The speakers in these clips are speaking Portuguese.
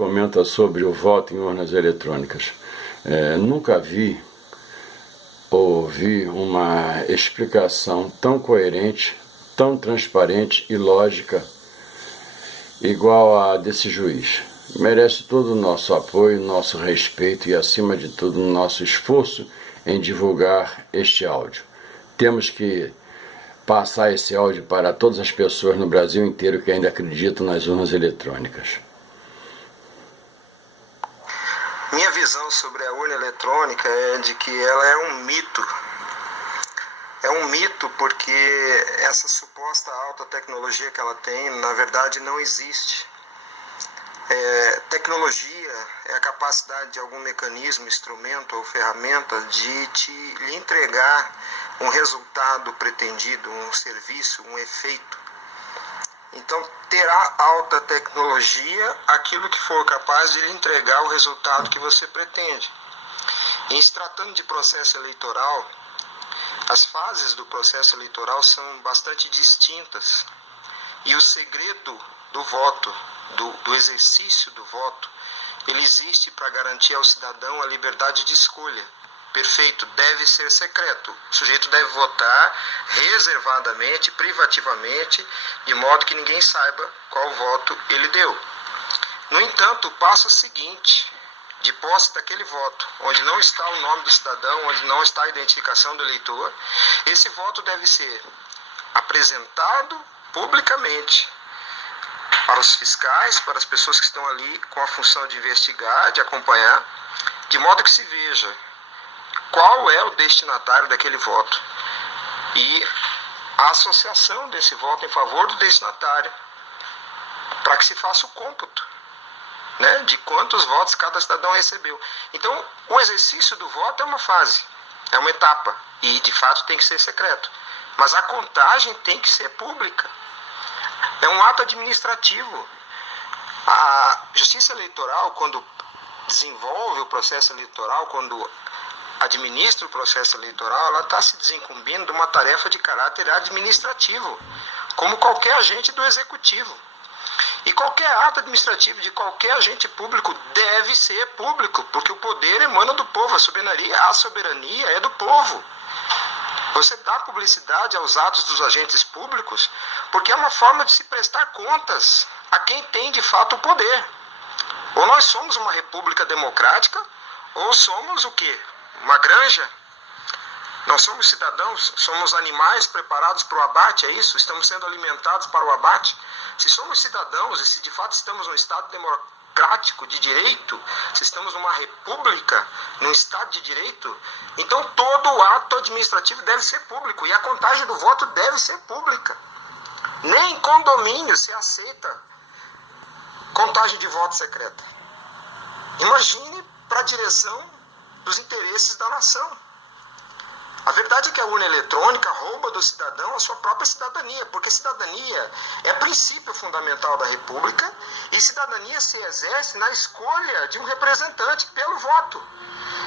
comenta sobre o voto em urnas eletrônicas. Nunca vi ou ouvi uma explicação tão coerente, tão transparente e lógica igual a desse juiz. Merece todo o nosso apoio, nosso respeito e, acima de tudo, o nosso esforço em divulgar este áudio. Temos que passar esse áudio para todas as pessoas no Brasil inteiro que ainda acreditam nas urnas eletrônicas. Minha visão sobre a urna eletrônica é de que ela é um mito. É um mito porque essa suposta alta tecnologia que ela tem, na verdade, não existe. Tecnologia é a capacidade de algum mecanismo, instrumento ou ferramenta de lhe entregar um resultado pretendido, um serviço, um efeito. Então, terá alta tecnologia aquilo que for capaz de lhe entregar o resultado que você pretende. Em se tratando de processo eleitoral, as fases do processo eleitoral são bastante distintas. E o segredo do voto, do exercício do voto, ele existe para garantir ao cidadão a liberdade de escolha. Perfeito, deve ser secreto. O sujeito deve votar reservadamente, privativamente, de modo que ninguém saiba qual voto ele deu. No entanto, o passo seguinte, de posse daquele voto, onde não está o nome do cidadão, onde não está a identificação do eleitor, esse voto deve ser apresentado publicamente para os fiscais, para as pessoas que estão ali com a função de investigar, de acompanhar, de modo que se veja qual é o destinatário daquele voto e a associação desse voto em favor do destinatário, para que se faça o cômputo, né, de quantos votos cada cidadão recebeu. Então, o exercício do voto é uma fase, é uma etapa, e de fato tem que ser secreto. Mas a contagem tem que ser pública. É um ato administrativo. A Justiça Eleitoral, quando desenvolve o processo eleitoral, quando administra o processo eleitoral, ela está se desincumbindo de uma tarefa de caráter administrativo, como qualquer agente do executivo. E qualquer ato administrativo de qualquer agente público deve ser público, porque o poder emana do povo, a soberania é do povo. Você dá publicidade aos atos dos agentes públicos porque é uma forma de se prestar contas a quem tem de fato o poder. Ou nós somos uma república democrática, ou somos o quê? Uma granja? Nós somos cidadãos, somos animais preparados para o abate, é isso? Estamos sendo alimentados para o abate? Se somos cidadãos e se de fato estamos num Estado democrático de direito, se estamos numa república, num Estado de direito, então todo o ato administrativo deve ser público e a contagem do voto deve ser pública. Nem em condomínio se aceita contagem de voto secreta. Imagine para a direção dos interesses da nação. A verdade é que a urna eletrônica rouba do cidadão a sua própria cidadania, porque cidadania é princípio fundamental da República e cidadania se exerce na escolha de um representante pelo voto.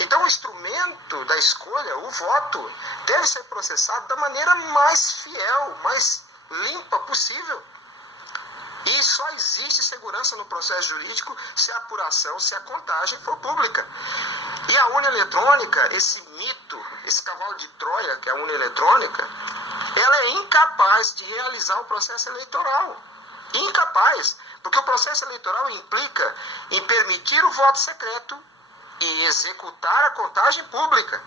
Então o instrumento da escolha, o voto, deve ser processado da maneira mais fiel, mais limpa possível. E só existe segurança no processo jurídico se a apuração, se a contagem for pública. E a urna eletrônica, esse mito, esse cavalo de Troia, que é a urna eletrônica, ela é incapaz de realizar o processo eleitoral. Incapaz, porque o processo eleitoral implica em permitir o voto secreto e executar a contagem pública.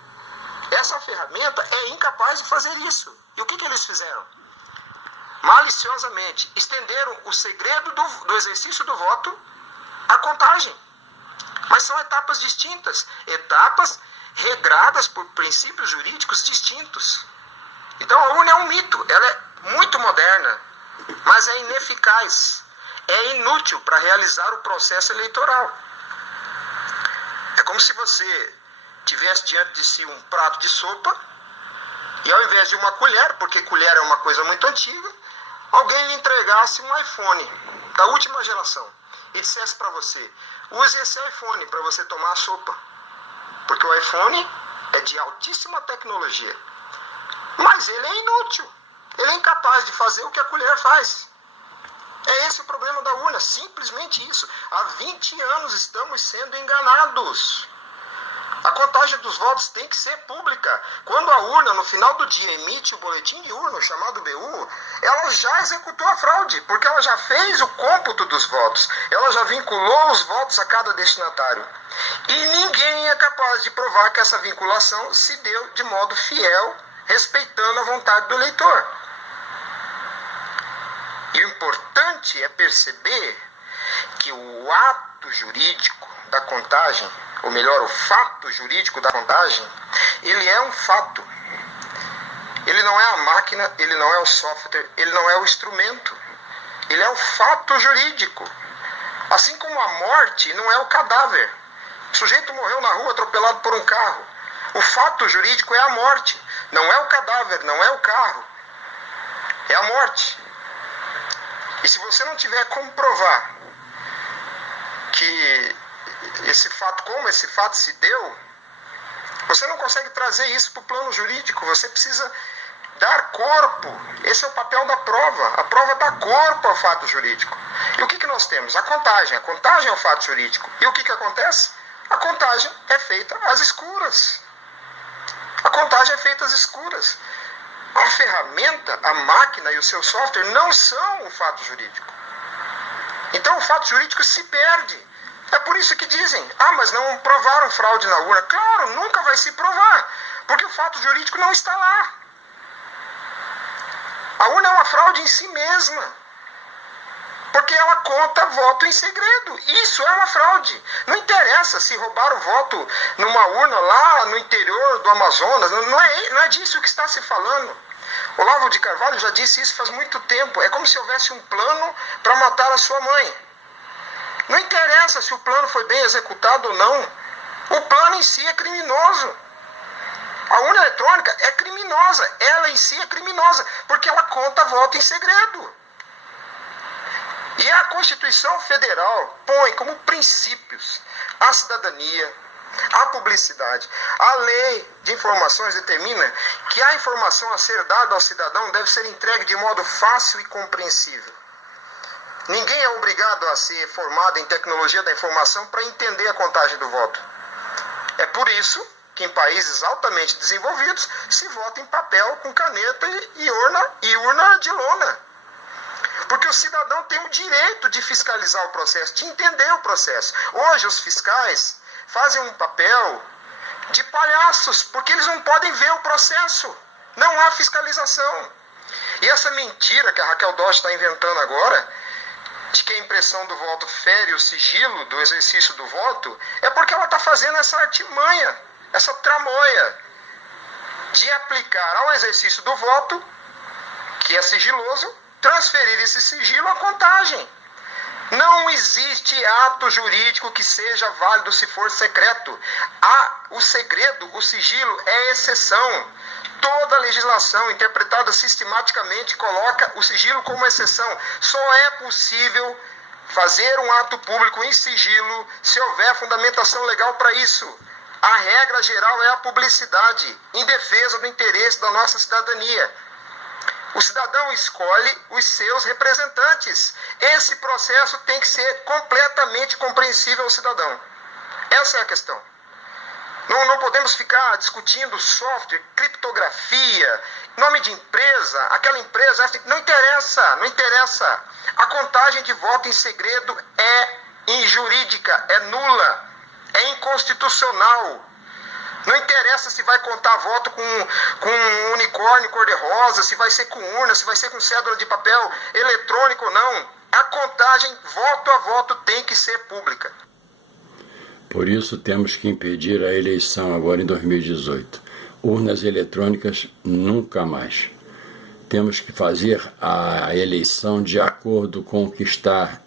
Essa ferramenta é incapaz de fazer isso. E o que eles fizeram? Maliciosamente, estenderam o segredo do exercício do voto à contagem. Mas são etapas distintas, etapas regradas por princípios jurídicos distintos. Então a urna é um mito, ela é muito moderna, mas é ineficaz, é inútil para realizar o processo eleitoral. É como se você tivesse diante de si um prato de sopa e ao invés de uma colher, porque colher é uma coisa muito antiga, alguém lhe entregasse um iPhone da última geração e dissesse para você: use esse iPhone para você tomar a sopa, porque o iPhone é de altíssima tecnologia, mas ele é inútil, ele é incapaz de fazer o que a colher faz. É esse o problema da urna, simplesmente isso. Há 20 anos estamos sendo enganados. A contagem dos votos tem que ser pública. Quando a urna, no final do dia, emite o boletim de urna, chamado BU, ela já executou a fraude, porque ela já fez o cômputo dos votos. Ela já vinculou os votos a cada destinatário. E ninguém é capaz de provar que essa vinculação se deu de modo fiel, respeitando a vontade do eleitor. E o importante é perceber que o ato jurídico da contagem, ou melhor, o fato jurídico da contagem, ele é um fato. Ele não é a máquina, ele não é o software, ele não é o instrumento. Ele é o fato jurídico. Assim como a morte não é o cadáver. O sujeito morreu na rua atropelado por um carro. O fato jurídico é a morte. Não é o cadáver, não é o carro. É a morte. E se você não tiver como provar que como esse fato se deu, você não consegue trazer isso para o plano jurídico. Você precisa dar corpo. Esse é o papel da prova. A prova dá corpo ao fato jurídico. E o que nós temos? A contagem. A contagem é o fato jurídico. E o que acontece? A contagem é feita às escuras. A contagem é feita às escuras. A ferramenta, a máquina e o seu software não são o fato jurídico. Então o fato jurídico se perde. É por isso que dizem, mas não provaram fraude na urna. Claro, nunca vai se provar, porque o fato jurídico não está lá. A urna é uma fraude em si mesma, porque ela conta voto em segredo. Isso é uma fraude. Não interessa se roubaram voto numa urna lá no interior do Amazonas, não é disso que está se falando. Olavo de Carvalho já disse isso faz muito tempo. É como se houvesse um plano para matar a sua mãe. Não interessa se o plano foi bem executado ou não. O plano em si é criminoso. A urna eletrônica é criminosa. Ela em si é criminosa, porque ela conta voto em segredo. E a Constituição Federal põe como princípios a cidadania, a publicidade. A lei de informações determina que a informação a ser dada ao cidadão deve ser entregue de modo fácil e compreensível. Ninguém é obrigado a ser formado em tecnologia da informação para entender a contagem do voto. É por isso que em países altamente desenvolvidos se vota em papel com caneta e urna de lona. Porque o cidadão tem o direito de fiscalizar o processo, de entender o processo. Hoje os fiscais fazem um papel de palhaços, porque eles não podem ver o processo. Não há fiscalização. E essa mentira que a Raquel Dodge está inventando agora, de que a impressão do voto fere o sigilo do exercício do voto, é porque ela está fazendo essa artimanha, essa tramóia, de aplicar ao exercício do voto, que é sigiloso, transferir esse sigilo à contagem. Não existe ato jurídico que seja válido se for secreto. O segredo, o sigilo, é exceção. Toda legislação interpretada sistematicamente coloca o sigilo como exceção. Só é possível fazer um ato público em sigilo se houver fundamentação legal para isso. A regra geral é a publicidade, em defesa do interesse da nossa cidadania. O cidadão escolhe os seus representantes. Esse processo tem que ser completamente compreensível ao cidadão. Essa é a questão. Não podemos ficar discutindo software, criptografia, nome de empresa, aquela empresa. Não interessa. A contagem de voto em segredo é injurídica, é nula, é inconstitucional. Não interessa se vai contar voto com um unicórnio cor-de-rosa, se vai ser com urna, se vai ser com cédula de papel eletrônico ou não. A contagem, voto a voto, tem que ser pública. Por isso temos que impedir a eleição agora em 2018. Urnas eletrônicas nunca mais. Temos que fazer a eleição de acordo com o que está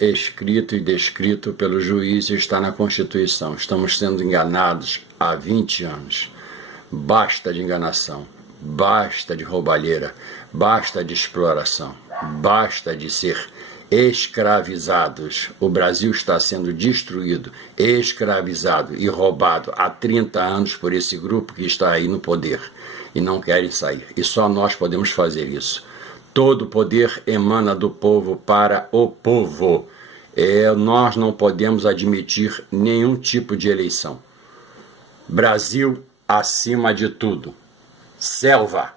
escrito e descrito pelo juiz e está na Constituição. Estamos sendo enganados há 20 anos. Basta de enganação, basta de roubalheira, basta de exploração, basta de ser escravizados. O Brasil está sendo destruído, escravizado e roubado há 30 anos por esse grupo que está aí no poder e não querem sair. E só nós podemos fazer isso. Todo poder emana do povo para o povo. Nós não podemos admitir nenhum tipo de eleição. Brasil acima de tudo. Selva!